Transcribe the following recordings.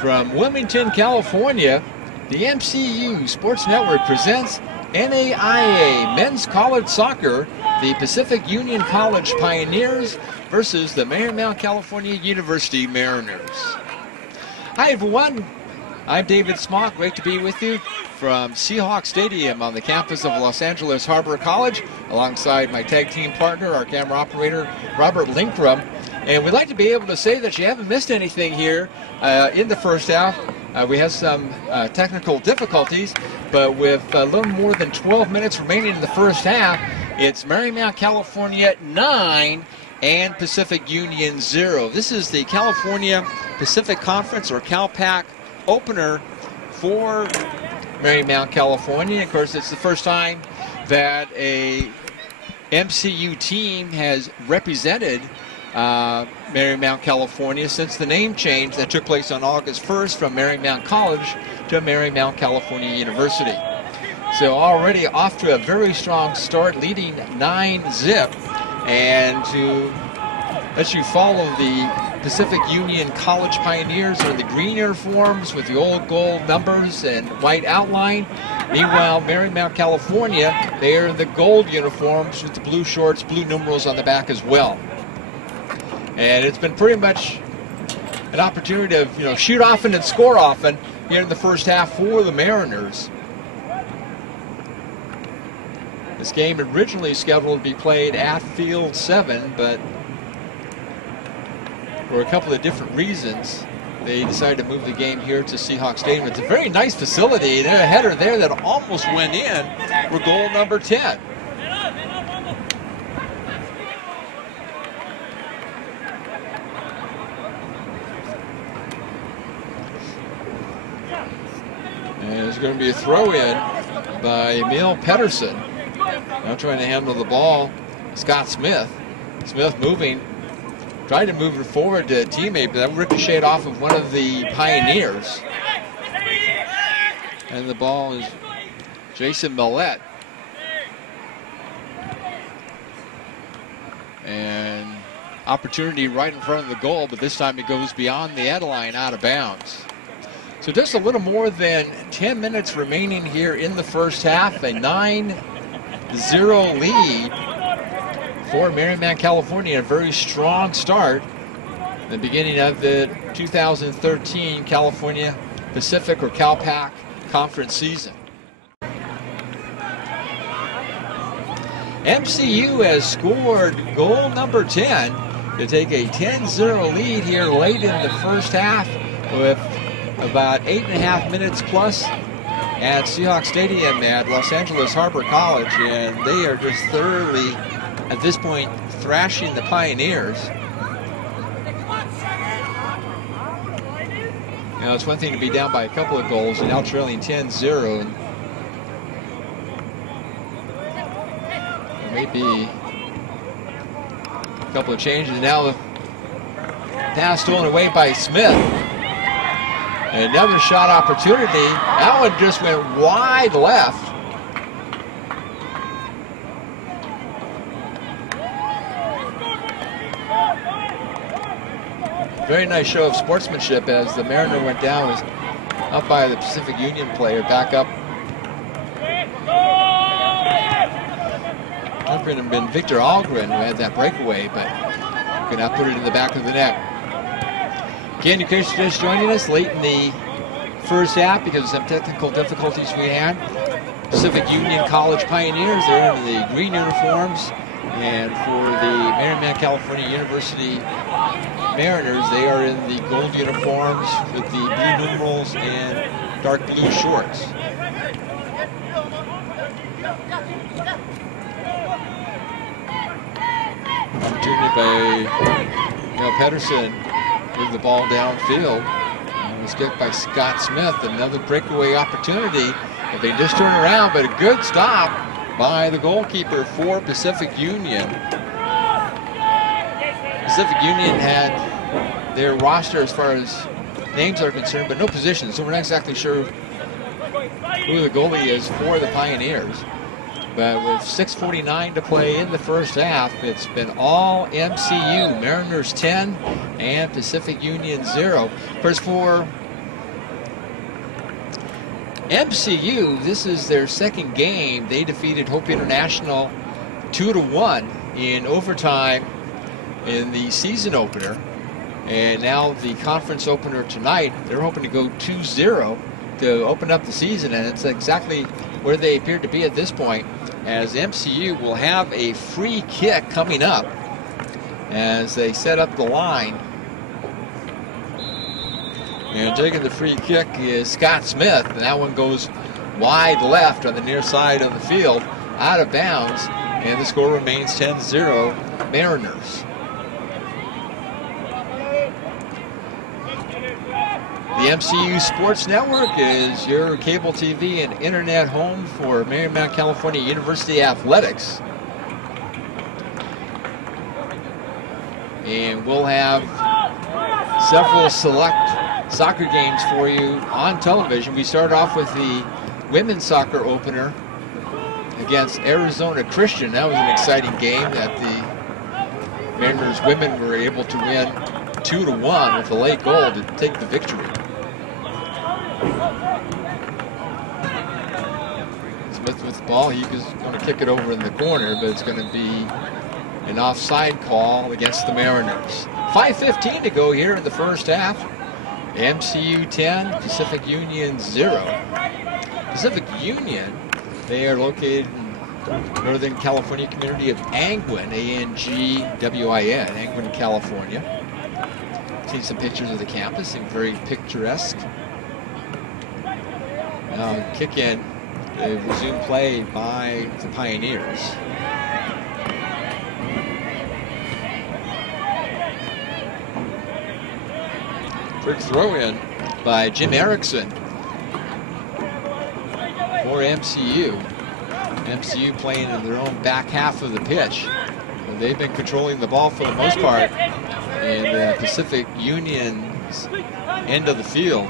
From Wilmington, California, the MCU Sports Network presents NAIA Men's College Soccer, the Pacific Union College Pioneers versus the Marymount, California University Mariners. Hi everyone, I'm David Smock, great to be with you from Seahawk Stadium on the campus of Los Angeles Harbor College, alongside my tag team partner, our camera operator, Robert Linkrum. And we'd like to be able to say that you haven't missed anything here in the first half. We had some technical difficulties, but with a little more than 12 minutes remaining in the first half, it's Marymount, California 9 and Pacific Union 0. This is the California Pacific Conference, or CalPAC, opener for Marymount, California. Of course, it's the first time that a MCU team has represented Marymount, California since the name change that took place on August 1st from Marymount College to Marymount, California University. So already off to a very strong start, leading 9-0. And to let you follow the Pacific Union College Pioneers are in the green uniforms with the old gold numbers and white outline. Meanwhile, Marymount, California, they are in the gold uniforms with the blue shorts, blue numerals on the back as well. And it's been pretty much an opportunity to, shoot often and score often here in the first half for the Mariners. This game originally scheduled to be played at Field 7, but for a couple of different reasons, they decided to move the game here to Seahawk Stadium. It's a very nice facility. There's a header there that almost went in for goal number 10. And there's going to be a throw-in by Emil Pedersen. Now trying to handle the ball, Scott Smith. Smith moving, tried to move it forward to a teammate, but that ricocheted off of one of the Pioneers. And the ball is Jason Millette. And opportunity right in front of the goal, but this time it goes beyond the end line, out of bounds. So just a little more than 10 minutes remaining here in the first half, a 9-0 lead for Marymount, California. A very strong start at the beginning of the 2013 California Pacific, or CalPAC, conference season. MCU has scored goal number 10 to take a 10-0 lead here late in the first half, with about 8.5 minutes plus at Seahawk Stadium at Los Angeles Harbor College, and they are just thoroughly, at this point, thrashing the Pioneers. It's one thing to be down by a couple of goals and now trailing 10-0. Maybe a couple of changes. Now the pass stolen away by Smith. Another shot opportunity. That one just went wide left. Very nice show of sportsmanship as the Mariner went down, was up by the Pacific Union player, back up. That could have been Victor Algren who had that breakaway, but could not put it in the back of the net. Again, in case you're just joining us late in the first half because of some technical difficulties we had, Pacific Union College Pioneers, they're in the green uniforms, and for the Marymount, California University Mariners, they are in the gold uniforms with the blue numerals and dark blue shorts. Opportunity by Pedersen. Move the ball downfield. And it was kicked by Scott Smith. Another breakaway opportunity. If they just turn around, but a good stop by the goalkeeper for Pacific Union. Pacific Union had their roster as far as names are concerned, but no positions, so we're not exactly sure who the goalie is for the Pioneers. But with 6:49 to play in the first half, it's been all MCU. Mariners 10 and Pacific Union 0. First, for MCU, this is their second game. They defeated Hope International 2-1 in overtime in the season opener. And now the conference opener tonight, they're hoping to go 2-0 to open up the season, and it's exactly where they appear to be at this point, as MCU will have a free kick coming up as they set up the line. And taking the free kick is Scott Smith, and that one goes wide left on the near side of the field, out of bounds, and the score remains 10-0 Mariners. The MCU Sports Network is your cable TV and internet home for Marymount, California University Athletics. And we'll have several select soccer games for you on television. We start off with the women's soccer opener against Arizona Christian. That was an exciting game that the Mariners women were able to win 2-1 with a late goal to take the victory. Smith with the ball. He was going to kick it over in the corner, but it's going to be an offside call against the Mariners. 5:15 to go here in the first half. MCU 10, Pacific Union 0. Pacific Union, they are located in Northern California community of Angwin, A-N-G-W-I-N, Angwin, California. Seen some pictures of the campus, seem very picturesque. Now kick in, resume play by the Pioneers. Quick throw in by Jim Erickson for MCU. MCU playing in their own back half of the pitch. And they've been controlling the ball for the most part in the Pacific Union's end of the field.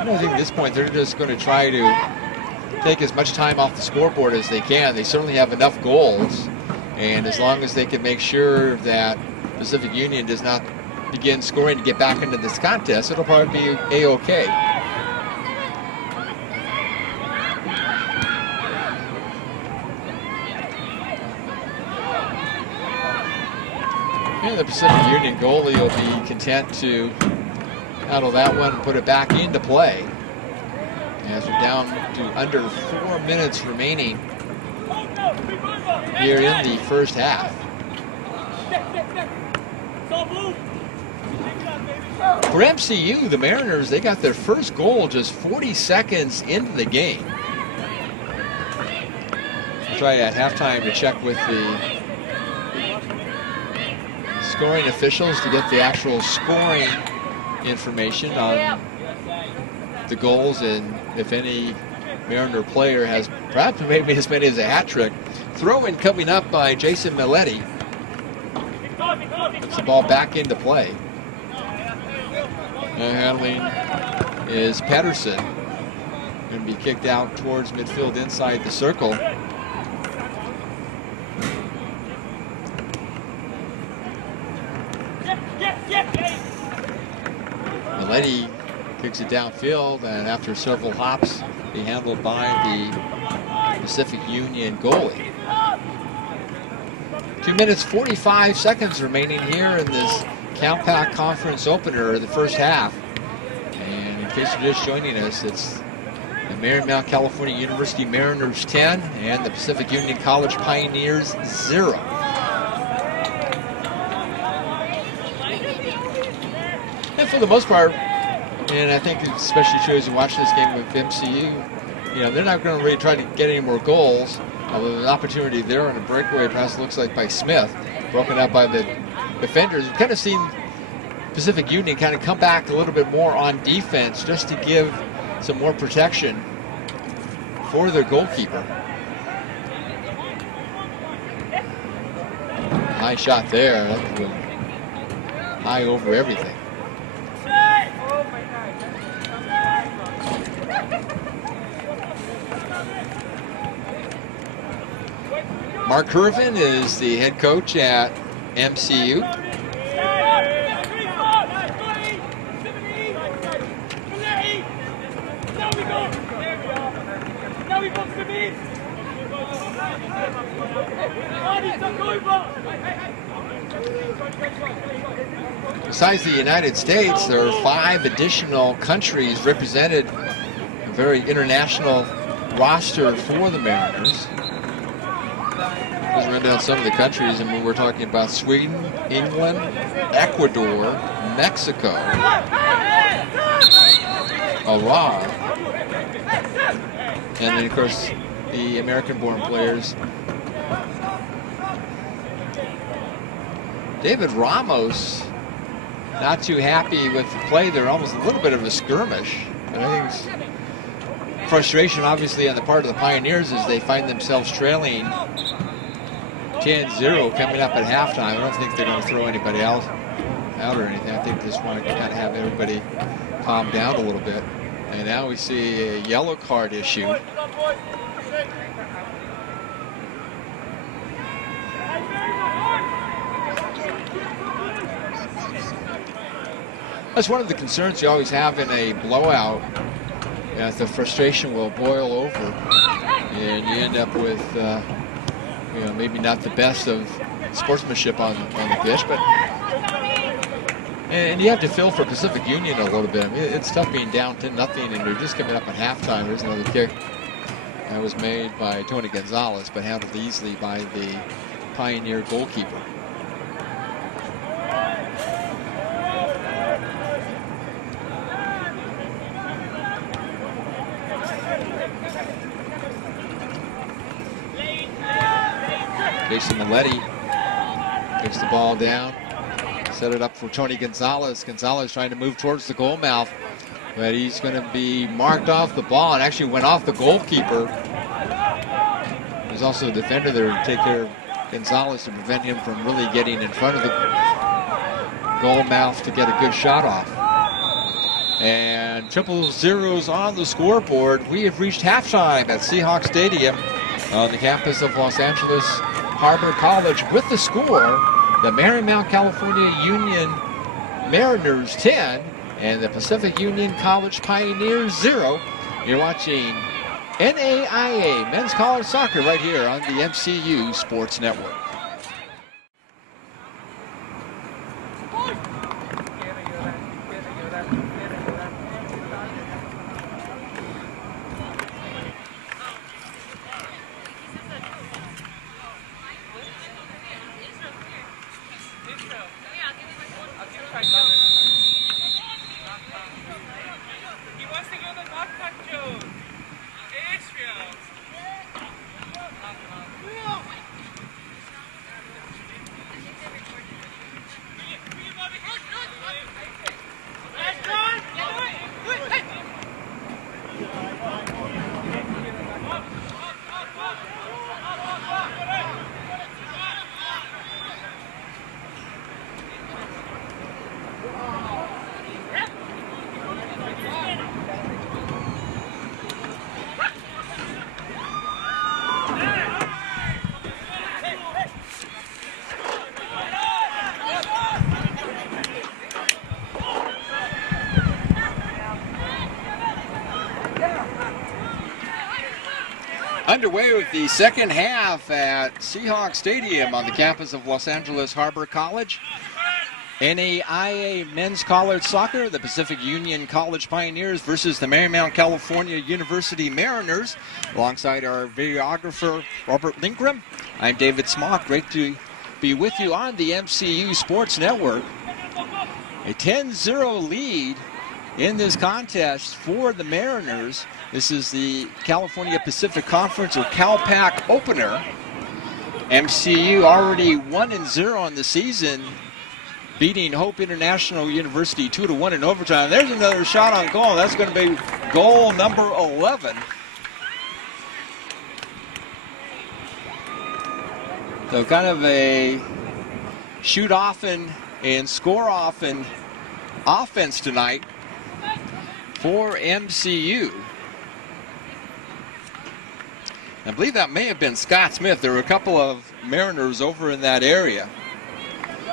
I think at this point they're just going to try to take as much time off the scoreboard as they can. They certainly have enough goals, and as long as they can make sure that Pacific Union does not begin scoring to get back into this contest, it'll probably be A-OK. And the Pacific Union goalie will be content to handle that one and put it back into play. As we're down to under 4 minutes remaining here in the first half. For MCU, the Mariners, they got their first goal just 40 seconds into the game. Try at halftime to check with the scoring officials to get the actual scoring information on the goals and if any Mariner player has perhaps maybe as many as a hat trick. Throw in coming up by Jason Milletti. Puts the ball back into play. Handling is Pedersen. Going to be kicked out towards midfield inside the circle. Milletti kicks it downfield, and after several hops, be handled by the Pacific Union goalie. 2 minutes 45 seconds remaining here in this CalPAC Conference opener, the first half. And in case you're just joining us, it's the Marymount, California University Mariners 10 and the Pacific Union College Pioneers 0. And for the most part, and I think it's especially true as you watch this game with MCU, you know, they're not going to really try to get any more goals. Although an opportunity there on a breakaway pass looks like by Smith, broken up by the defenders. We've kind of seen Pacific Union kind of come back a little bit more on defense just to give some more protection for their goalkeeper. High shot there. That was high over everything. Mark Hervin is the head coach at MCU. Besides the United States, there are 5 additional countries represented, a very international roster for the Mariners. Let's run down some of the countries, and we're talking about Sweden, England, Ecuador, Mexico, Iran, and then of course the American-born players. David Ramos not too happy with the play there, almost a little bit of a skirmish. I think it's frustration obviously on the part of the Pioneers as they find themselves trailing 10-0 coming up at halftime. I don't think they're going to throw anybody else out or anything. I think they just want to kind of have everybody calm down a little bit. And now we see a yellow card issue. That's one of the concerns you always have in a blowout. The frustration will boil over, and you end up with maybe not the best of sportsmanship on the pitch, but and you have to feel for Pacific Union a little bit. I mean, it's tough being down 10-0, and they're just coming up at halftime. There's another kick that was made by Tony Gonzalez, but handled easily by the Pioneer goalkeeper. Jason Milletti gets the ball down, set it up for Tony Gonzalez. Gonzalez trying to move towards the goal mouth, but he's going to be marked off the ball and actually went off the goalkeeper. There's also a defender there to take care of Gonzalez to prevent him from really getting in front of the goal mouth to get a good shot off. And 0-0 on the scoreboard. We have reached halftime at Seahawks Stadium on the campus of Los Angeles Harbor College. With the score, the Marymount, California Union Mariners 10 and the Pacific Union College Pioneers 0. You're watching NAIA Men's College Soccer right here on the MCU Sports Network. Underway with the second half at Seahawks Stadium on the campus of Los Angeles Harbor College. NAIA Men's College Soccer, the Pacific Union College Pioneers versus the Marymount, California University Mariners. Alongside our videographer, Robert Lindgren, I'm David Smock. Great to be with you on the MCU Sports Network. A 10-0 lead in this contest for the Mariners. This is the California Pacific Conference or CalPAC opener. MCU already 1-0 on the season, beating Hope International University 2-1 in overtime. There's another shot on goal. That's going to be goal number 11. So kind of a shoot often and score often offense tonight for MCU. I believe that may have been Scott Smith. There were a couple of Mariners over in that area.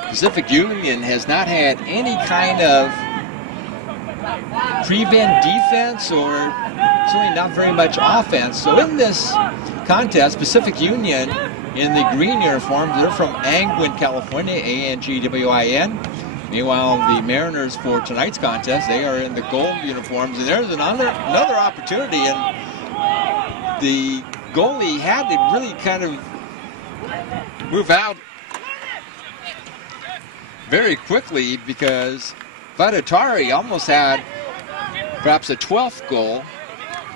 Pacific Union has not had any kind of prevent defense or certainly not very much offense. So in this contest. Pacific Union in the green uniforms. They're from Angwin, California, A-N-G-W-I-N. Meanwhile, the Mariners for tonight's contest, they are in the gold uniforms. And there's another opportunity, and the goalie had to really kind of move out very quickly because Vadatari almost had perhaps a 12th goal.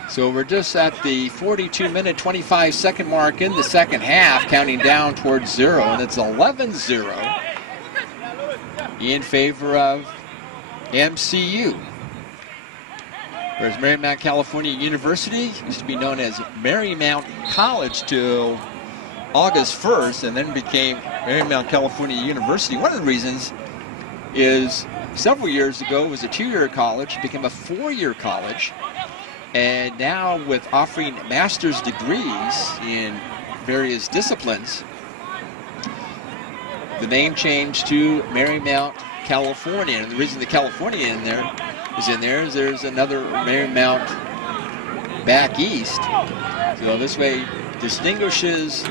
So we're just at the 42-minute, 25-second mark in the second half, counting down towards 0, and it's 11-0 in favor of MCU. Whereas Marymount, California University used to be known as Marymount College till August 1st, and then became Marymount, California University. One of the reasons is several years ago it was a 2-year college, became a 4-year college. And now with offering master's degrees in various disciplines, the name changed to Marymount, California. And the reason the California is there's another Marymount back east. So this way distinguishes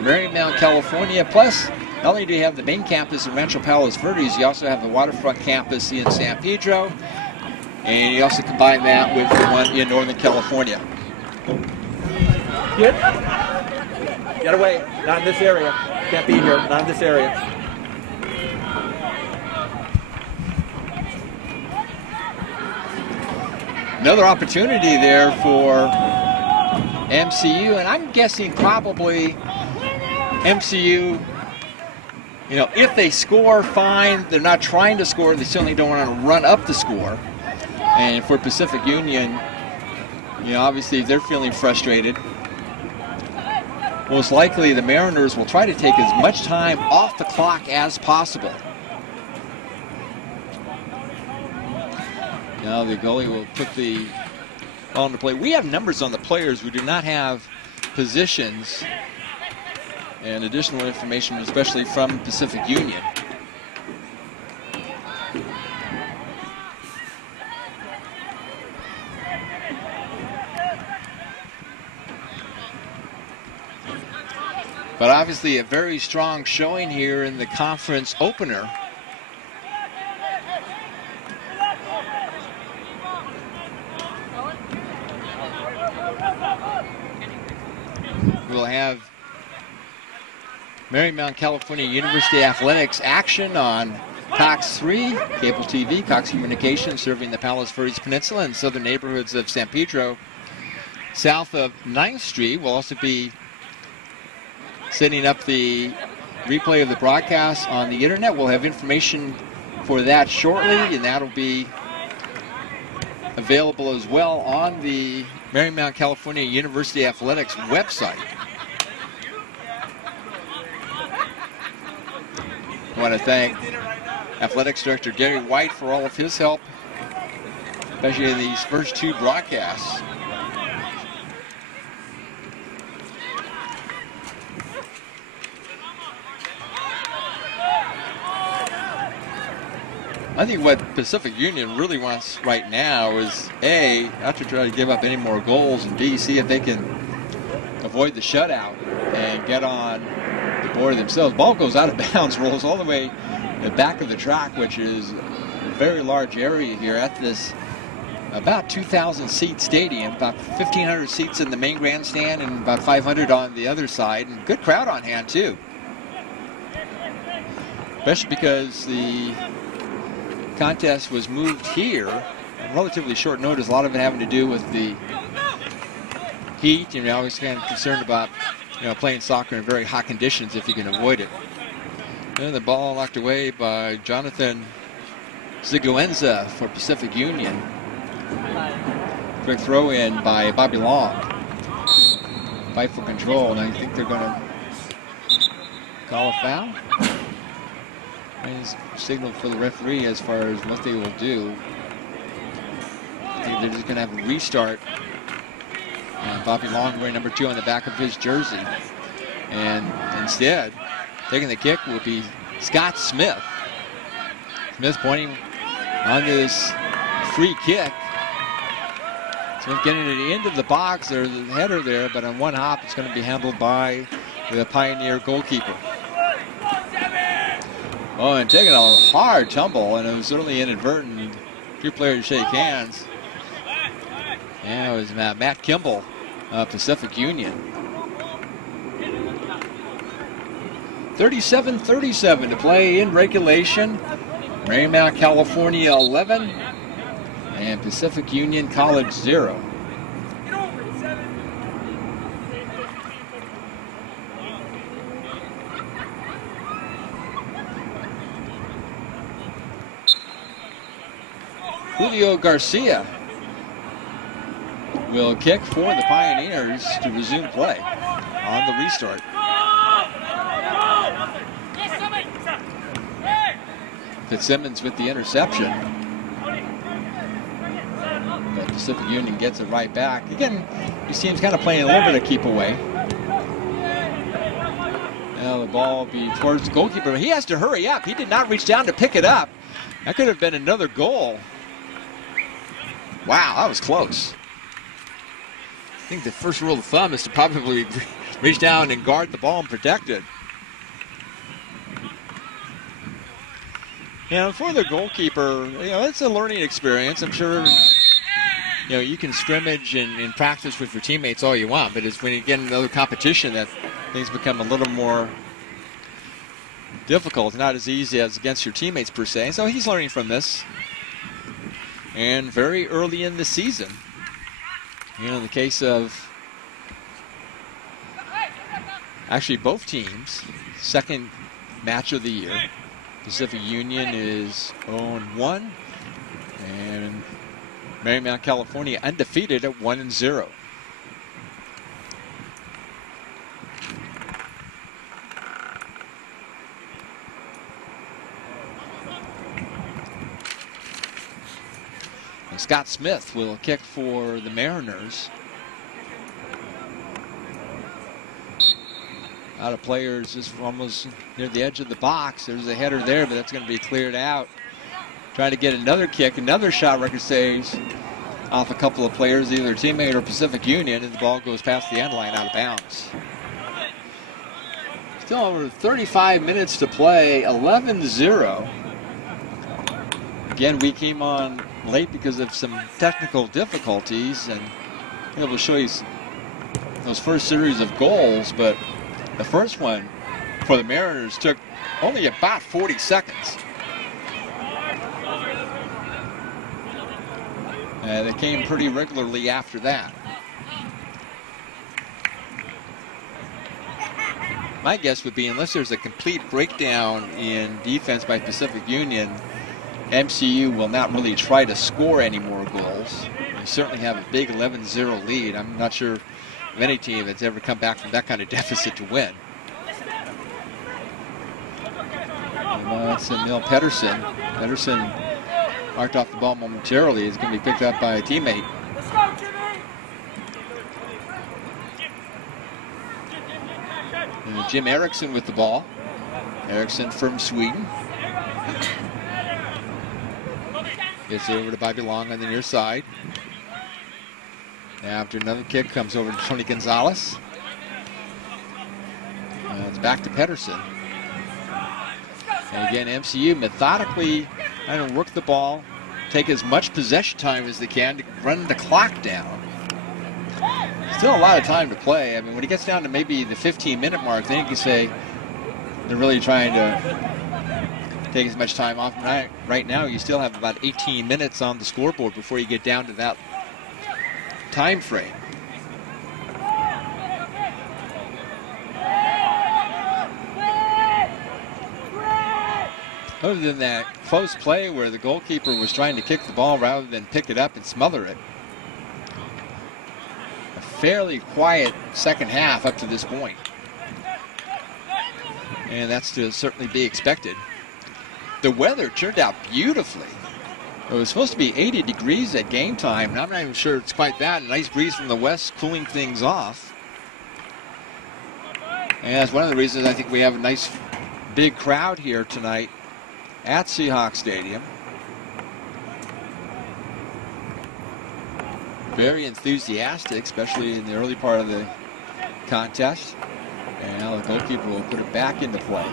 Marymount, California. Plus, not only do you have the main campus in Rancho Palos Verdes, you also have the waterfront campus in San Pedro. And you also combine that with the one in Northern California. Kid, get away. Not in this area. Can't be here. Not in this area. Another opportunity there for MCU, and I'm guessing probably MCU, you know, if they score, fine. They're not trying to score. They certainly don't want to run up the score. And for Pacific Union, you know, obviously they're feeling frustrated. Most likely the Mariners will try to take as much time off the clock as possible. Now the goalie will put the ball into play. We have numbers on the players. We do not have positions and additional information, especially from Pacific Union. But obviously a very strong showing here in the conference opener. We'll have Marymount, California University Athletics action on Cox 3, Cable TV, Cox Communications, serving the Palos Verdes Peninsula and southern neighborhoods of San Pedro. South of 9th Street will also be setting up the replay of the broadcast on the internet. We'll have information for that shortly, and that'll be available as well on the Marymount, California University Athletics website. I want to thank Athletics Director Gary White for all of his help, especially in these first 2 broadcasts. I think what Pacific Union really wants right now is A, not to try to give up any more goals, and B, see if they can avoid the shutout and get on the board themselves. Ball goes out of bounds, rolls all the way to the back of the track, which is a very large area here at this about 2,000 seat stadium, about 1,500 seats in the main grandstand and about 500 on the other side, and good crowd on hand too. Especially because the contest was moved here on relatively short notice, a lot of it having to do with the heat, and you're always kind of concerned about, you know, playing soccer in very hot conditions if you can avoid it. And the ball knocked away by Jonathan Ziguenza for Pacific Union. Quick throw in by Bobby Long. Fight for control, and I think they're going to call a foul. And signal for the referee as far as what they will do. I think they're just going to have a restart. And Bobby Long wearing number 2 on the back of his jersey. And instead, taking the kick will be Scott Smith. Smith pointing on this free kick. So getting to the end of the box, there's a header there, but on one hop, it's going to be handled by the Pioneer goalkeeper. Oh, and taking a hard tumble, and it was certainly inadvertent. A few players shake hands. Yeah, it was Matt Kimball, Pacific Union. 37-37 to play in regulation. Marymount, California 11, and Pacific Union College 0. Julio Garcia will kick for the Pioneers to resume play on the restart. Fitzsimmons with the interception. But Pacific Union gets it right back. Again, these teams kind of playing a little bit of keep away. Now the ball will be towards the goalkeeper. He has to hurry up. He did not reach down to pick it up. That could have been another goal. Wow, that was close. I think the first rule of thumb is to probably reach down and guard the ball and protect it. Yeah, for the goalkeeper, it's a learning experience. I'm sure, you can scrimmage and practice with your teammates all you want, but it's when you get in another competition that things become a little more difficult, not as easy as against your teammates per se. So he's learning from this. And very early in the season, in the case of actually both teams, second match of the year. Pacific Union is 0-1, and Marymount, California undefeated at 1-0. And Scott Smith will kick for the Mariners. A lot of players just almost near the edge of the box. There's a header there, but that's going to be cleared out. Trying to get another kick, another shot record saves off a couple of players, either teammate or Pacific Union, and the ball goes past the end line out of bounds. Still over 35 minutes to play, 11-0. Again, we came on late because of some technical difficulties, and I'm able to show you those first series of goals, but the first one for the Mariners took only about 40 seconds. And it came pretty regularly after that. My guess would be, unless there's a complete breakdown in defense by Pacific Union, MCU will not really try to score any more goals. They certainly have a big 11-0 lead. I'm not sure of any team that's ever come back from that kind of deficit to win. That's Emil Pedersen. Pedersen marked off the ball momentarily. It's going to be picked up by a teammate. And Jim Eriksson with the ball. Eriksson from Sweden. Gets it over to Bobby Long on the near side. After another kick, comes over to Tony Gonzalez. It's back to Pedersen. And again, MCU methodically trying to work the ball, take as much possession time as they can to run the clock down. Still a lot of time to play. I mean, when it gets down to maybe the 15-minute mark, then you can say they're really trying to take as much time off. Right now, you still have about 18 minutes on the scoreboard before you get down to that time frame. Other than that close play where the goalkeeper was trying to kick the ball rather than pick it up and smother it, a fairly quiet second half up to this point. And that's to certainly be expected. The weather turned out beautifully. It was supposed to be 80 degrees at game time, and I'm not even sure it's quite that. A nice breeze from the west cooling things off. And that's one of the reasons I think we have a nice big crowd here tonight at Seahawks Stadium. very enthusiastic, especially in the early part of the contest. And now the goalkeeper will put it back into play.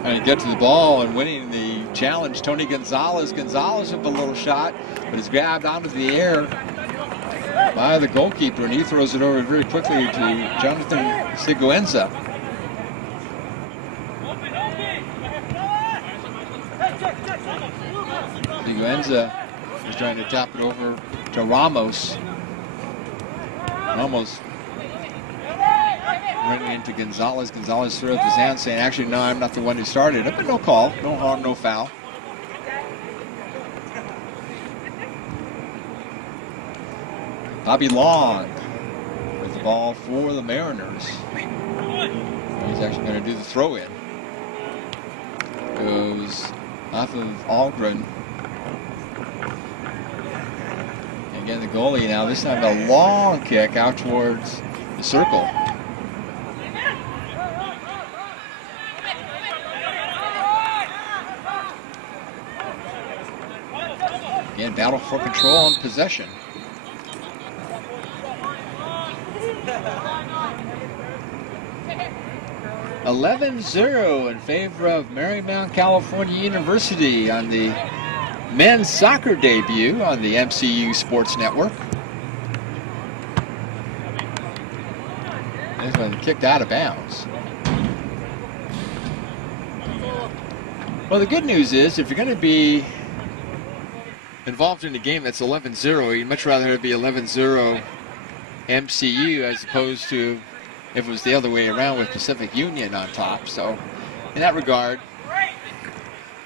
Trying to get to the ball and winning the challenge, Tony Gonzalez. Gonzalez with a little shot, but is grabbed onto the air by the goalkeeper, and he throws it over very quickly to Jonathan Siguenza. Siguenza is trying to tap it over to Ramos. Ramos running into Gonzalez. Gonzalez threw up his hand saying, actually, no, I'm not the one who started it, but no call, no harm, no foul. Bobby Long with the ball for the Mariners. He's actually going to do the throw-in. Goes off of Algren. And again, the goalie now, this time a long kick out towards the circle. Again, battle for control and possession. (11-0) in favor of Marymount California University on the men's soccer debut on the MCU Sports Network. This one kicked out of bounds. Well, the good news is, if you're going to be involved in a game that's 11-0, you'd much rather it be 11-0 MCU as opposed to if it was the other way around with Pacific Union on top. So in that regard,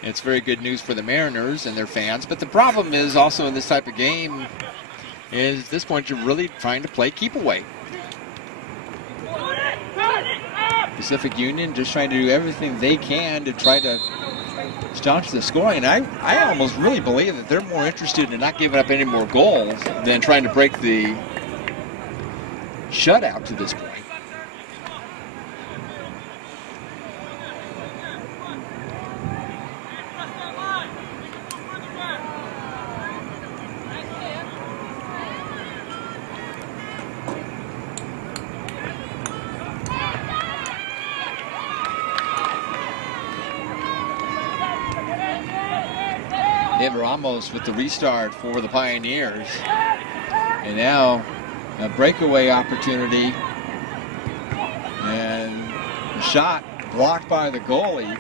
it's very good news for the Mariners and their fans. But the problem is also in this type of game is at this point you're really trying to play keep away. Pacific Union just trying to do everything they can to try to staunch the scoring. And I almost really believe that they're more interested in not giving up any more goals than trying to break the shutout to this point. Ramos with the restart for the Pioneers. And now a breakaway opportunity. And the shot blocked by the goalie.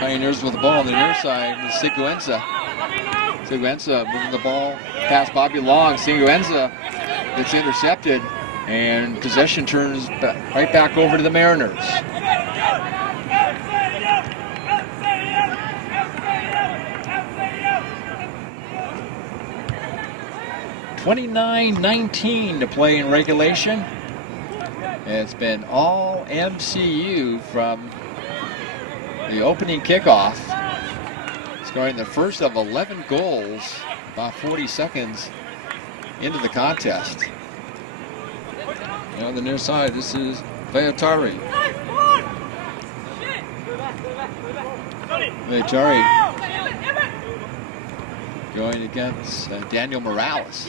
Pioneers with the ball on the near side with Siguenza. Siguenza moving the ball past Bobby Long. Siguenza gets intercepted, and possession turns right back over to the Mariners. 29-19 to play in regulation. It's been all MCU from the opening kickoff, scoring the first of 11 goals about 40 seconds into the contest. And on the near side, this is Veatari. Veatari going against Daniel Morales.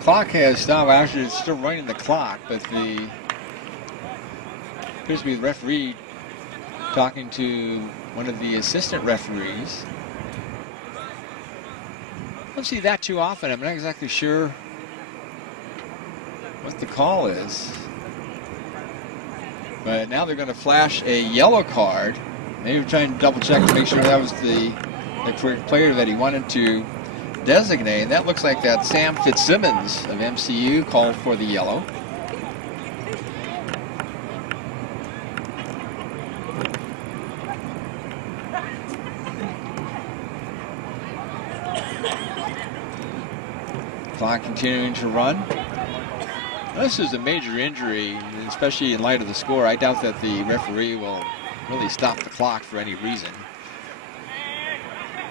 Clock has stopped. Actually, it's still running the clock, but the appears to be the referee talking to one of the assistant referees. I don't see that too often. I'm not exactly sure what the call is. But now they're going to flash a yellow card. Maybe trying to double check to make sure that was the player that he wanted to designate. And that looks like that Sam Fitzsimmons of MCU called for the yellow. Clock continuing to run. This is a major injury, especially in light of the score. I doubt that the referee will really stop the clock for any reason.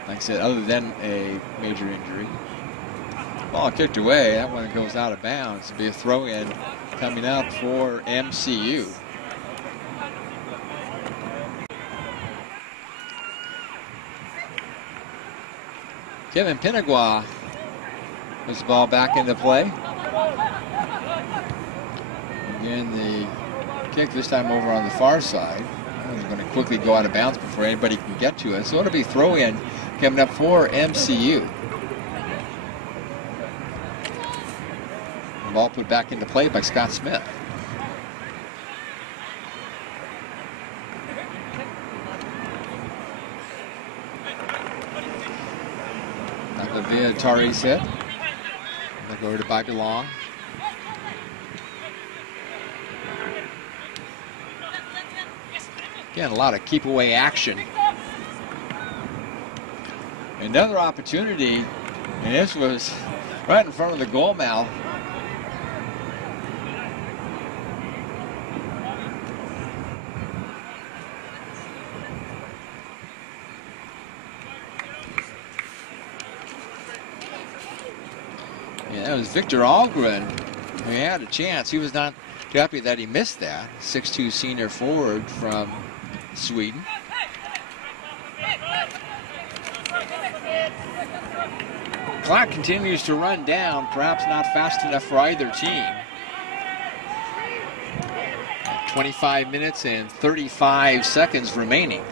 Like I said, other than a major injury. Ball kicked away. That one goes out of bounds. It'll be a throw-in coming up for MCU. Kevin Pinagua puts the ball back into play. Again, the kick this time over on the far side. It's going to quickly go out of bounds before anybody can get to it. So it'll be throw-in coming up for MCU. The ball put back into play by Scott Smith. Via Tari set. They'll go over to Bobby Long. Again, a lot of keep away action. Another opportunity, and this was right in front of the goal mouth. That was Victor Ahlgren. He had a chance. He was not too happy that he missed that. 6'2" senior forward from Sweden. Clock continues to run down, perhaps not fast enough for either team. 25 minutes and 35 seconds remaining.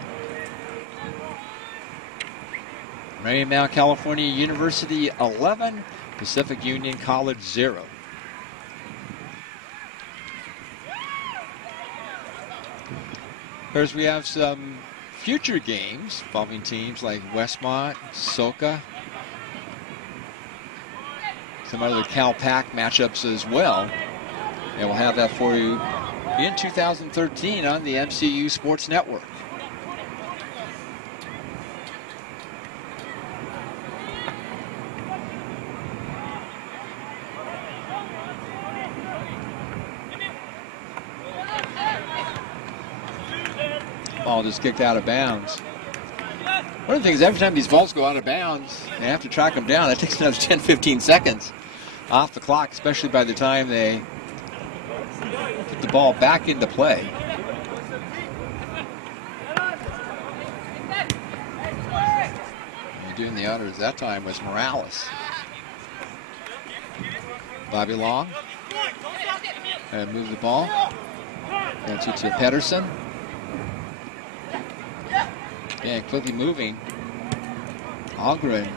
Marymount, California University 11. Pacific Union College 0. First, we have some future games involving teams like Westmont, Soka, some other Cal Pac matchups as well. And we'll have that for you in 2013 on the MCU Sports Network. Ball just kicked out of bounds. One of the things, every time these balls go out of bounds, they have to track them down. That takes another 10-15 seconds off the clock, especially by the time they put the ball back into play. And doing the honors that time was Morales. Bobby Long. And move the ball. That's it to Pedersen. Yeah, quickly moving. Ahlgren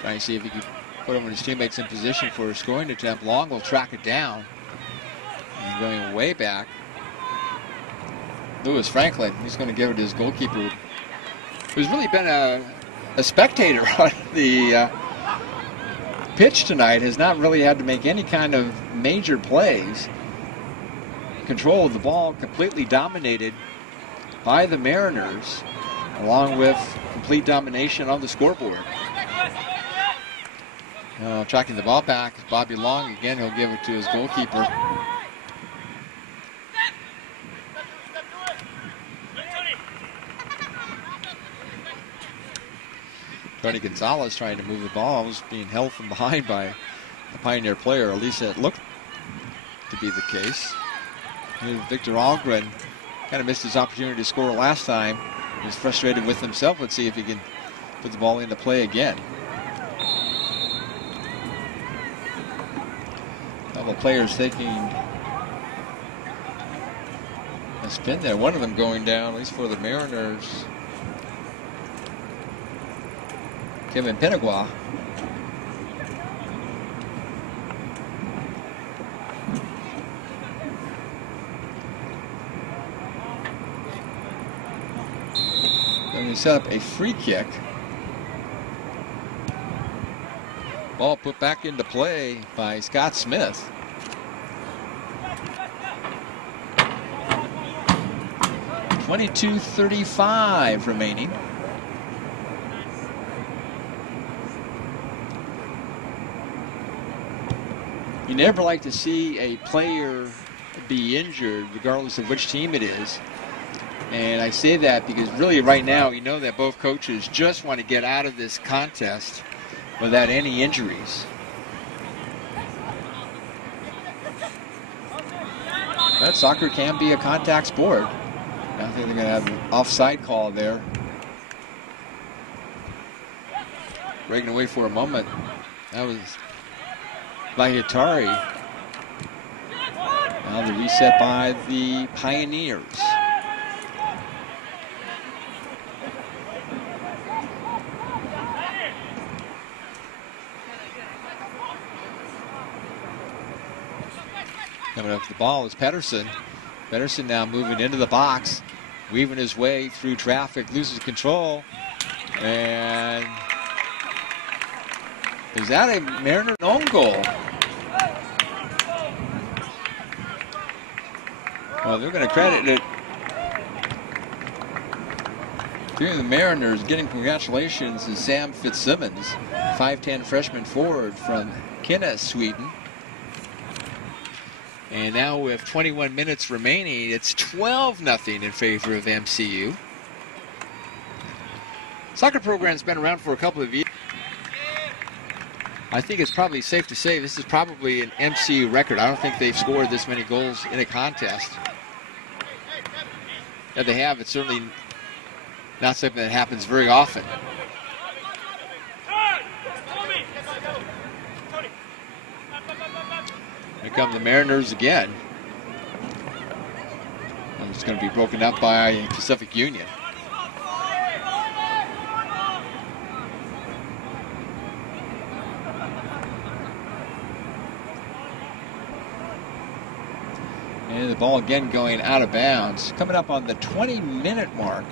trying to see if he could put him and his teammates in position for a scoring attempt. Long will track it down. And going way back. Lewis Franklin, he's going to give it to his goalkeeper, who's really been a spectator on the pitch tonight, has not really had to make any kind of major plays. Control of the ball completely dominated by the Mariners, along with complete domination on the scoreboard. Tracking the ball back, Bobby Long. Again, he'll give it to his goalkeeper. Tony Gonzalez trying to move the ball. Was being held from behind by the Pioneer player. At least it looked to be the case. Victor Ahlgren kind of missed his opportunity to score last time. He's frustrated with himself. Let's see if he can put the ball into play again. A couple of players taking a spin there. One of them going down, at least for the Mariners. Kevin Pinagua. set up a free kick. Ball put back into play by Scott Smith. .22:35 remaining. You never like to see a player be injured, regardless of which team it is. And I say that because really right now, you know that both coaches just want to get out of this contest without any injuries. But soccer can be a contact sport. I think they're going to have an offside call there. Breaking away for a moment. That was by Hitari. Now the reset by the Pioneers. Coming up to the ball is Pedersen. Pedersen now moving into the box, weaving his way through traffic, loses control, and is that a Mariner own goal? Well, they're going to credit it to the Mariners. Getting congratulations is Sam Fitzsimmons, 5'10" freshman forward from Kinna, Sweden. And now with 21 minutes remaining, it's 12-0 in favor of MCU. Soccer program's been around for a couple of years. I think it's probably safe to say this is probably an MCU record. I don't think they've scored this many goals in a contest. If they have, it's certainly not something that happens very often. Here come the Mariners again. And it's going to be broken up by Pacific Union. And the ball again going out of bounds. Coming up on the 20-minute mark.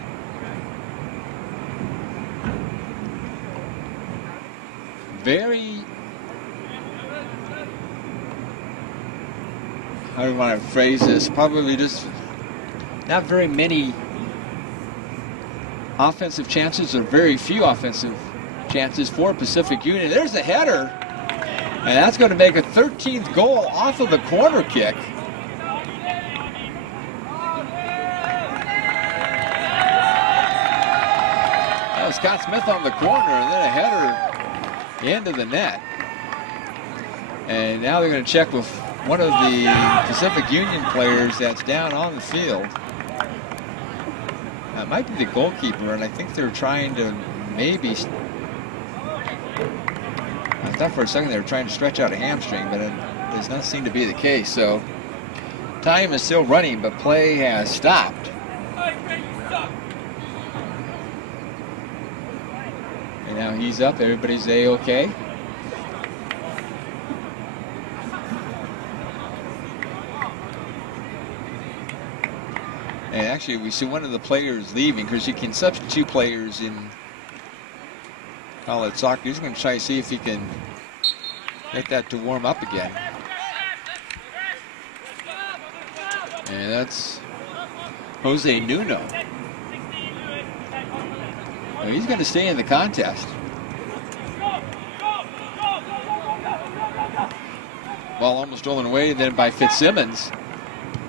Very, how do you want to phrase this? Probably just not very many offensive chances, or very few offensive chances for Pacific Union. There's the header. And that's going to make a 13th goal off of the corner kick. That was Scott Smith on the corner, and then a header into the net. And now they're going to check with one of the Pacific Union players that's down on the field. That might be the goalkeeper, and I think they're trying to maybe, I thought for a second they were trying to stretch out a hamstring, but it does not seem to be the case. So time is still running, but play has stopped. And now he's up, everybody's A-okay. And actually, we see one of the players leaving, because you can substitute players in college soccer. He's going to try to see if he can get that to warm up again. And that's Jose Nuno. Well, he's going to stay in the contest. Ball almost stolen away then by Fitzsimmons.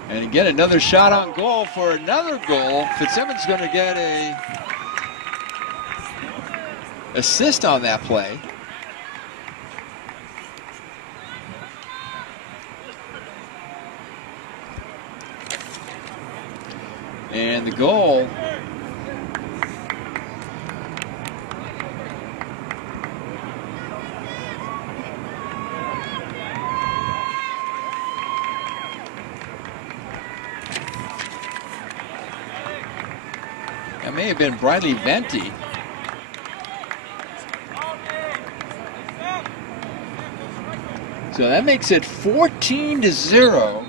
And again, another shot on goal for another goal. Fitzsimmons going to get a assist on that play. And the goal may have been Bradley Venti. So that makes it 14-0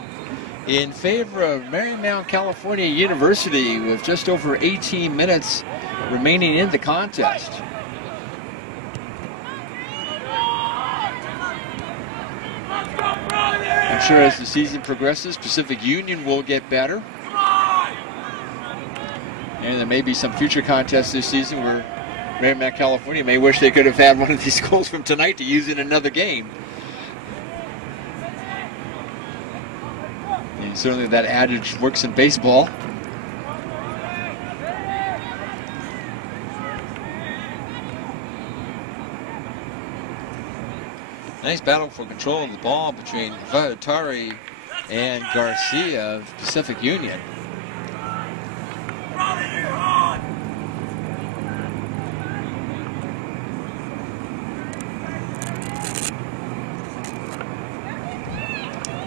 in favor of Marymount California University with just over 18 minutes remaining in the contest. I'm sure as the season progresses, Pacific Union will get better. And there may be some future contests this season where Marymount, California may wish they could have had one of these goals from tonight to use in another game. And certainly that adage works in baseball. Nice battle for control of the ball between Vadatari and Garcia of Pacific Union.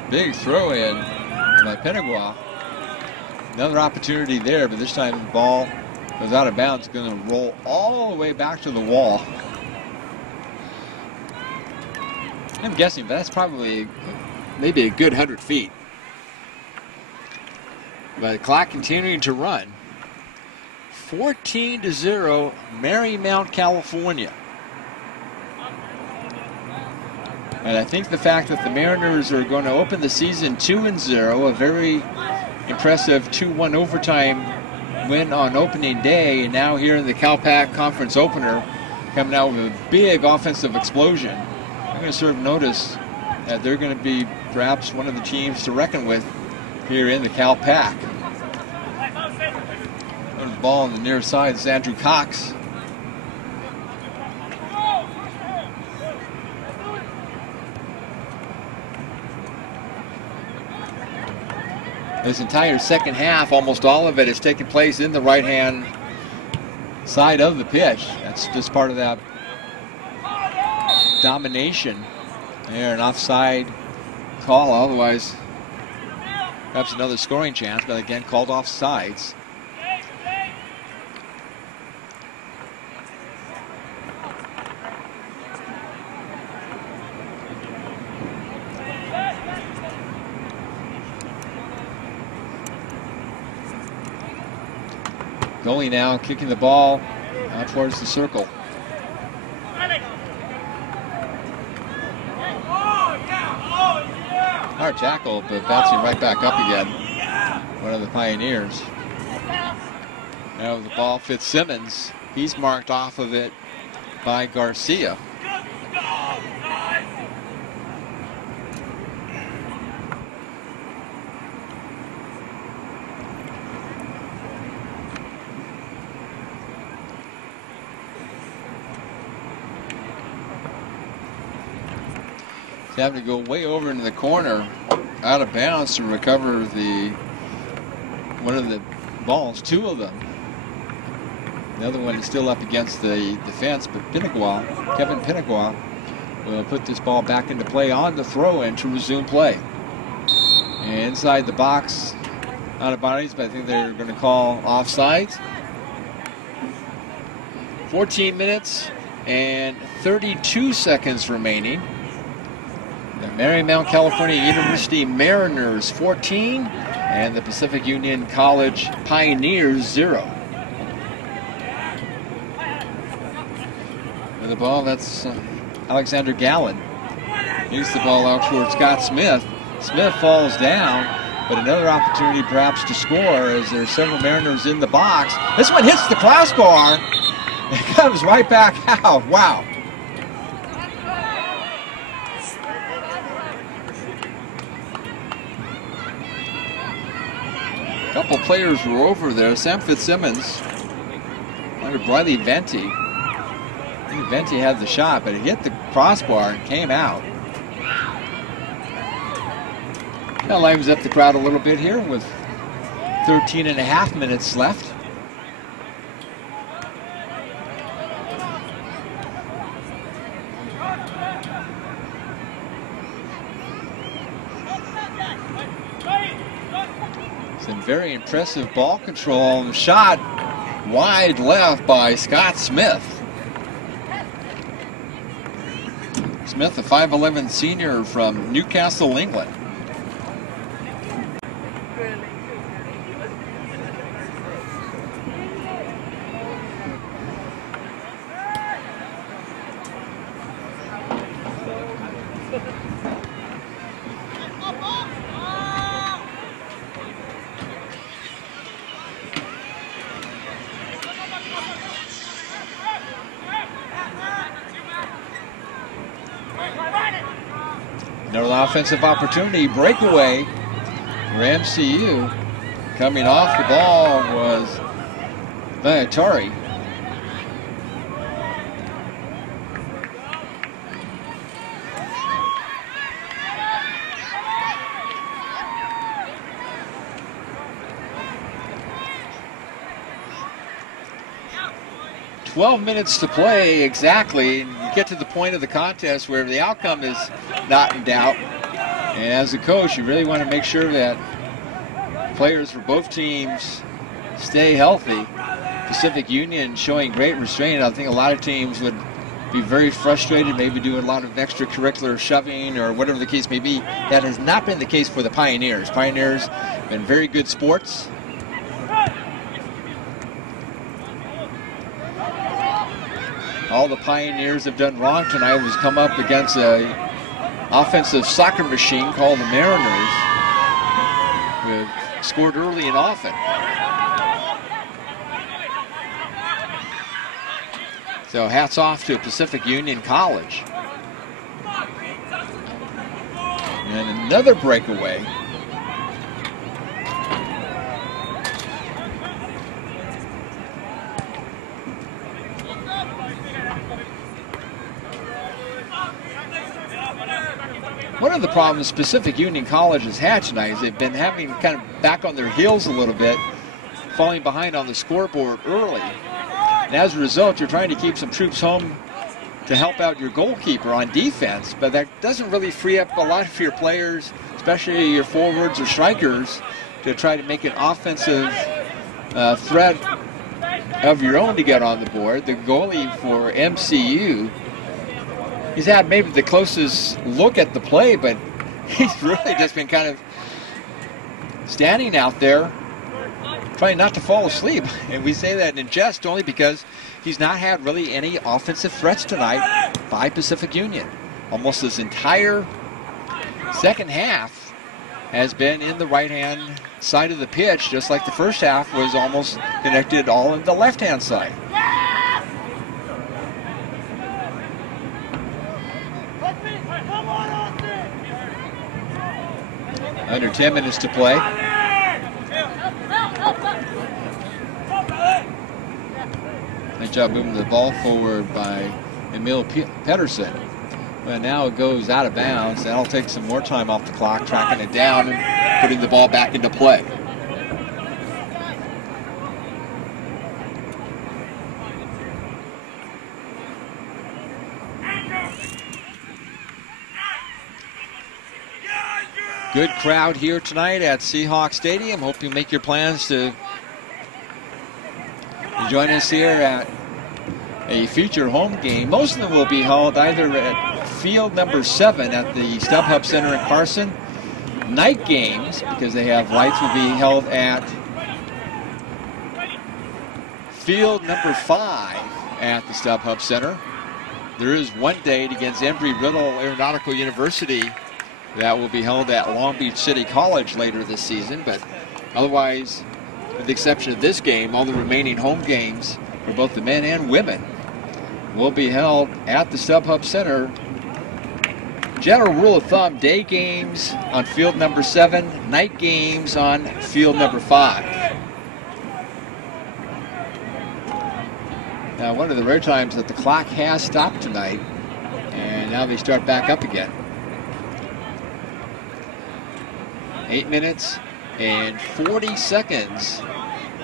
Big throw in by Penagua. Another opportunity there, but this time the ball goes out of bounds. It's going to roll all the way back to the wall. I'm guessing, but that's probably maybe a good 100 feet. But the clock continuing to run. 14-0, Marymount, California. And I think the fact that the Mariners are going to open the season 2-0, a very impressive 2-1 overtime win on opening day, and now here in the CalPAC Conference opener, coming out with a big offensive explosion. I'm going to serve notice that they're going to be perhaps one of the teams to reckon with here in the CalPAC. There's the ball on the near side. It's Andrew Cox. This entire second half, almost all of it has taken place in the right-hand side of the pitch. That's just part of that domination there, an offside call, otherwise perhaps another scoring chance, but again called off sides. Goalie now kicking the ball out towards the circle. Hard tackle, but bouncing right back up again. One of the Pioneers. Now the ball, Fitzsimmons. He's marked off of it by Garcia. Having to go way over into the corner, out of bounds to recover one of the balls, two of them. The other one is still up against the defense, but Kevin Penagua will put this ball back into play on the throw-in to resume play. And inside the box, out of bodies, but I think they're going to call offsides. 14 minutes and 32 seconds remaining. The Marymount, California University Mariners 14 and the Pacific Union College Pioneers 0. With the ball, that's Alexander Gallen. He's the ball out towards Scott Smith. Smith falls down, but another opportunity perhaps to score as there's several Mariners in the box. This one hits the crossbar. It comes right back out. Wow. A couple players were over there. Sam Fitzsimmons under Briley Venti. I think Venti had the shot, but it hit the crossbar and came out. That livens up the crowd a little bit here with 13.5 minutes left. Some very impressive ball control. The shot wide left by Scott Smith. Smith, a 5'11" senior from Newcastle, England. Another offensive opportunity, breakaway for MCU. Coming off the ball was Viatari. "12 minutes to play exactly, and you get to the point of the contest where the outcome is not in doubt. And as a coach, you really want to make sure that players for both teams stay healthy. Pacific Union showing great restraint. I think a lot of teams would be very frustrated, maybe do a lot of extracurricular shoving or whatever the case may be. That has not been the case for the Pioneers. Pioneers have been very good sports. All the Pioneers have done wrong tonight was come up against a offensive soccer machine called the Mariners, who have scored early and often. So hats off to Pacific Union College. And another breakaway. One of the problems Pacific Union College has had tonight is they've been having kind of back on their heels a little bit, falling behind on the scoreboard early. And as a result, you're trying to keep some troops home to help out your goalkeeper on defense, but that doesn't really free up a lot of your players, especially your forwards or strikers, to try to make an offensive threat of your own to get on the board. The goalie for MCU, he's had maybe the closest look at the play, but he's really just been kind of standing out there trying not to fall asleep. And we say that in jest only because he's not had really any offensive threats tonight by Pacific Union. Almost this entire second half has been in the right-hand side of the pitch, just like the first half was almost connected all in the left-hand side. Under 10 minutes to play. Nice job moving the ball forward by Emil Pedersen. But now it goes out of bounds. That'll take some more time off the clock, tracking it down and putting the ball back into play. Good crowd here tonight at Seahawk Stadium. Hope you make your plans to join us here at a future home game. Most of them will be held either at field number 7 at the StubHub Center in Carson. Night games, because they have lights, will be held at field number 5 at the StubHub Center. There is one date against Embry-Riddle Aeronautical University that will be held at Long Beach City College later this season, but otherwise, with the exception of this game, all the remaining home games for both the men and women will be held at the StubHub Center. General rule of thumb, day games on field number 7, night games on field number 5. Now, one of the rare times that the clock has stopped tonight, and now they start back up again. 8 minutes and 40 seconds.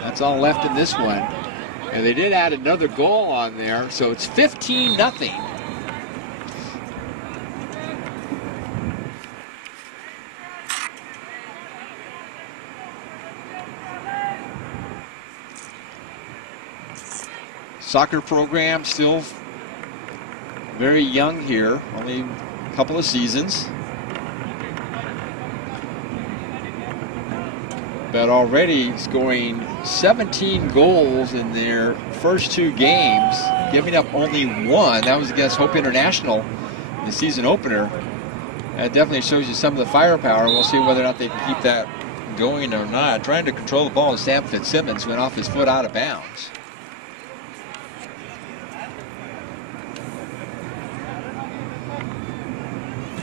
That's all left in this one. And they did add another goal on there, so it's 15-0. Soccer program still very young here, only a couple of seasons. But already scoring 17 goals in their first 2 games, giving up only 1. That was against Hope International in the season opener. That definitely shows you some of the firepower. We'll see whether or not they can keep that going or not. Trying to control the ball as Sam Fitzsimmons went off his foot out of bounds.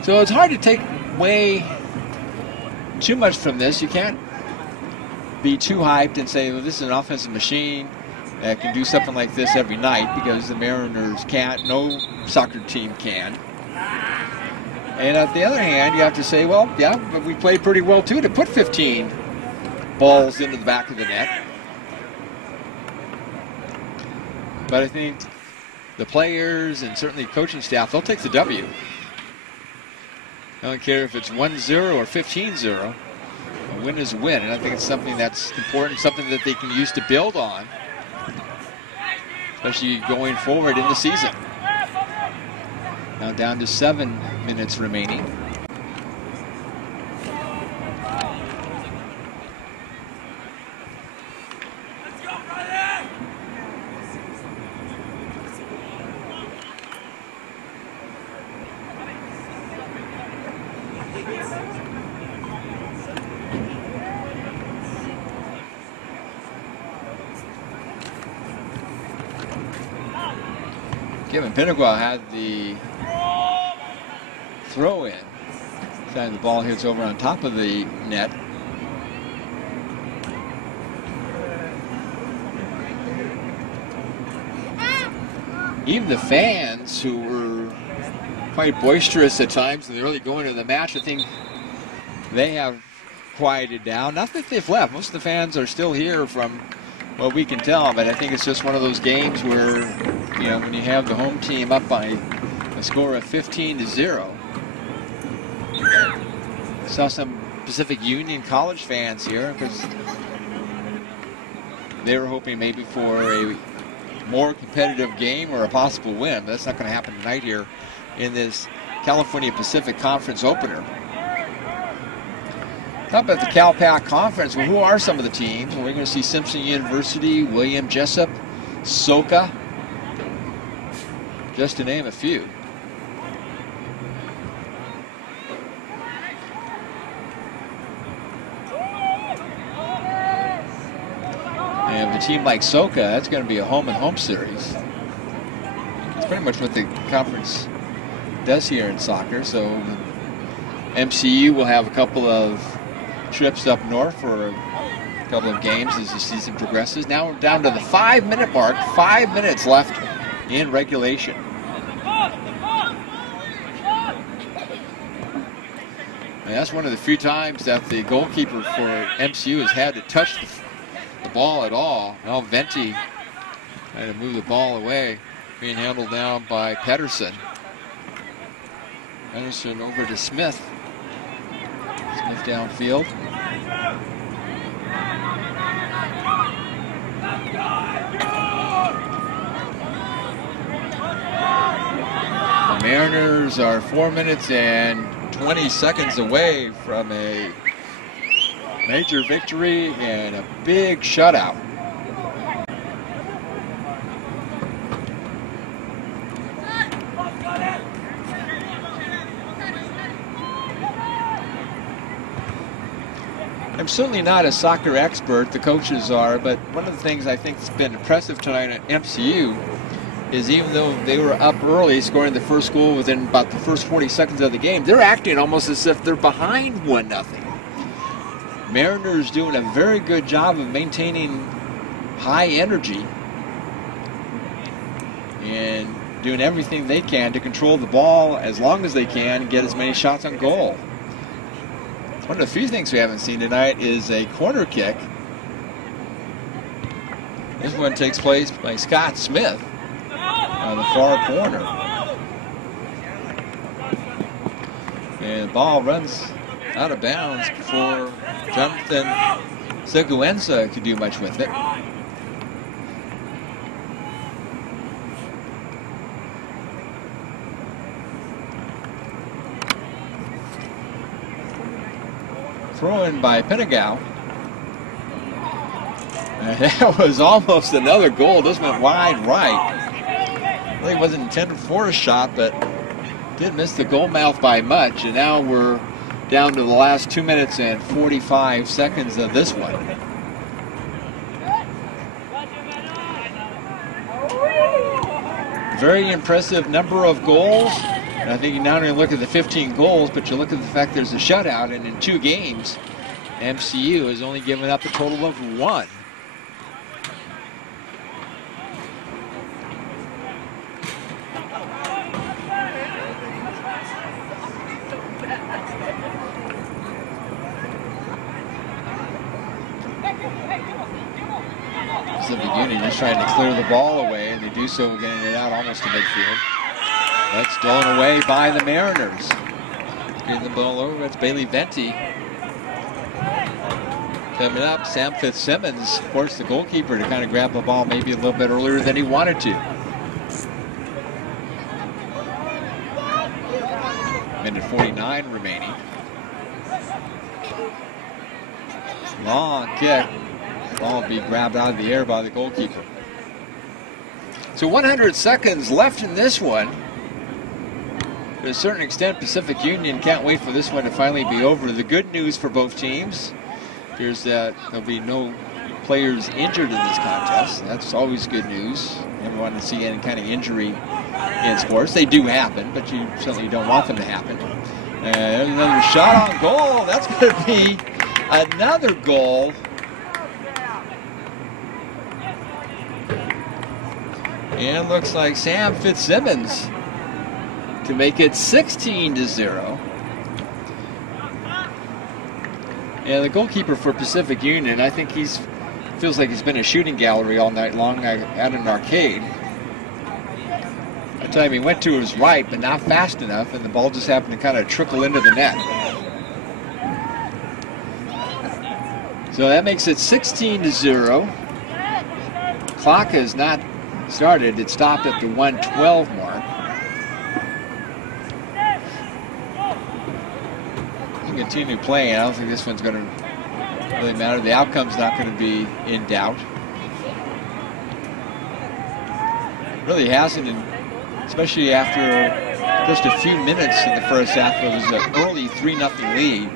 So it's hard to take away too much from this. You can't be too hyped and say, well, this is an offensive machine that can do something like this every night, because the Mariners can't. No soccer team can. And on the other hand, you have to say, well, yeah, but we played pretty well too to put 15 balls into the back of the net. But I think the players and certainly the coaching staff, they'll take the W. I don't care if it's 1-0 or 15-0. A win is a win, and I think it's something that's important, something that they can use to build on, especially going forward in the season. Now down to 7 minutes remaining. Kevin Pinagua had the throw in. The ball hits over on top of the net. Even the fans, who were quite boisterous at times in the early going of the match, I think they have quieted down. Not that they've left. Most of the fans are still here from what we can tell, but I think it's just one of those games where, you know, when you have the home team up by a score of 15-0. Saw some Pacific Union College fans here because they were hoping maybe for a more competitive game or a possible win, but that's not going to happen tonight here in this California Pacific Conference opener. Talk about the Cal-Pac Conference. Well, who are some of the teams? Well, we're going to see Simpson University, William Jessup, Soka, just to name a few. And with a team like Soka, that's going to be a home-and-home series. It's pretty much what the conference does here in soccer. So MCU will have a couple of trips up north for a couple of games as the season progresses. Now we're down to the 5-minute mark. 5 minutes left in regulation. And that's one of the few times that the goalkeeper for MCU has had to touch the ball at all. Now Venti had to move the ball away, being handled down by Pedersen. Pedersen over to Smith. Smith downfield. The Mariners are 4 minutes and 20 seconds away from a major victory and a big shutout. I'm certainly not a soccer expert, the coaches are, but one of the things I think has been impressive tonight at MCU is even though they were up early, scoring the first goal within about the first 40 seconds of the game, they're acting almost as if they're behind 1-0. Mariners doing a very good job of maintaining high energy and doing everything they can to control the ball as long as they can and get as many shots on goal. One of the few things we haven't seen tonight is a corner kick. This one takes place by Scott Smith on the far corner. And the ball runs out of bounds before Jonathan Seguenza could do much with it. Throw in by Pinagua. And that was almost another goal. This went wide right. Really wasn't intended for a shot, but Did miss the goal mouth by much, and now we're down to the last 2 minutes and 45 seconds of this one. Very impressive number of goals. And I think you not only look at the 15 goals, but you look at the fact there's a shutout, and in 2 games, MCU has only given up a total of 1. Pacific Union is trying to clear the ball away, and they do so getting it out almost to midfield. That's stolen away by the Mariners. Getting the ball over, it's Bailey Venti. Coming up, Sam Fitzsimmons forced the goalkeeper to kind of grab the ball maybe a little bit earlier than he wanted to. Minute 49 remaining. Long kick. Ball will be grabbed out of the air by the goalkeeper. So 100 seconds left in this one. To a certain extent, Pacific Union can't wait for this one to finally be over. The good news for both teams appears that there'll be no players injured in this contest. That's always good news. Never want to see any kind of injury in sports. They do happen, but you certainly don't want them to happen. And there's another shot on goal. That's going to be another goal. And looks like Sam Fitzsimmons to make it 16-0. And the goalkeeper for Pacific Union, I think feels like he's been a shooting gallery all night long at an arcade. That time he went to his right, but not fast enough, and the ball just happened to kind of trickle into the net. So that makes it 16-0. Clock has not started. It stopped at the 1:12 mark. Continue playing. I don't think this one's going to really matter. The outcome's not going to be in doubt. Really hasn't, especially after just a few minutes in the first half. It was an early 3-0 lead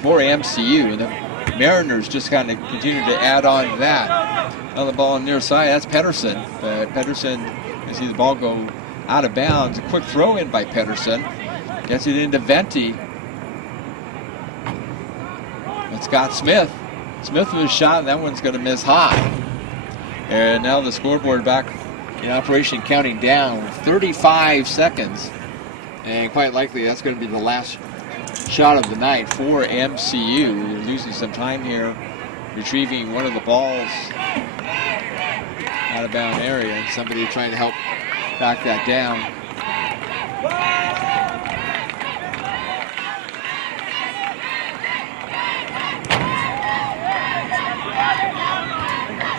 for MCU, and the Mariners just kind of continue to add on to that. On the ball on the near side, that's Pedersen. But Pedersen, you see the ball go out of bounds. A quick throw in by Pedersen. Gets it into Venti. Scott Smith. Smith was shot, and that one's going to miss high. And now the scoreboard back in operation, counting down 35 seconds. And quite likely that's going to be the last shot of the night for MCU. They're losing some time here, retrieving one of the balls out of bound area. And somebody trying to help back that down.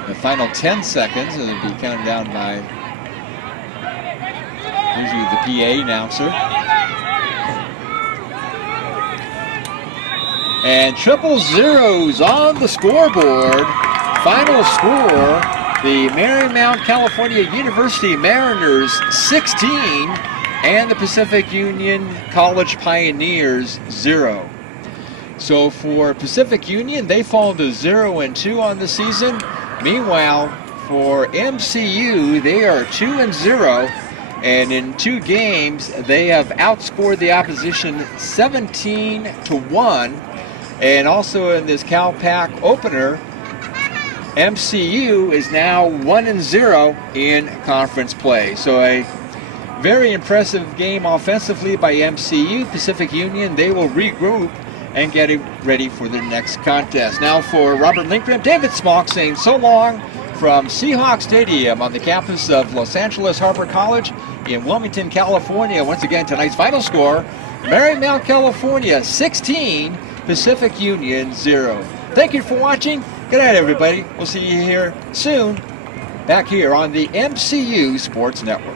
The final 10 seconds, and it'll be counted down by usually the PA announcer. And 000s on the scoreboard. Final score, the Marymount, California University Mariners 16 and the Pacific Union College Pioneers 0. So for Pacific Union, they fall to 0-2 on the season. Meanwhile, for MCU, they are 2-0, and in 2 games, they have outscored the opposition 17-1. And also in this CalPAC opener, MCU is now 1-0 in conference play. So a very impressive game offensively by MCU. Pacific Union, they will regroup and get it ready for the next contest. Now for Robert Lindgren, David Smock saying so long from Seahawk Stadium on the campus of Los Angeles Harbor College in Wilmington, California. Once again, tonight's final score, Marymount, California 16, Pacific Union 0. Thank you for watching. Good night, everybody. We'll see you here soon, back here on the MCU Sports Network.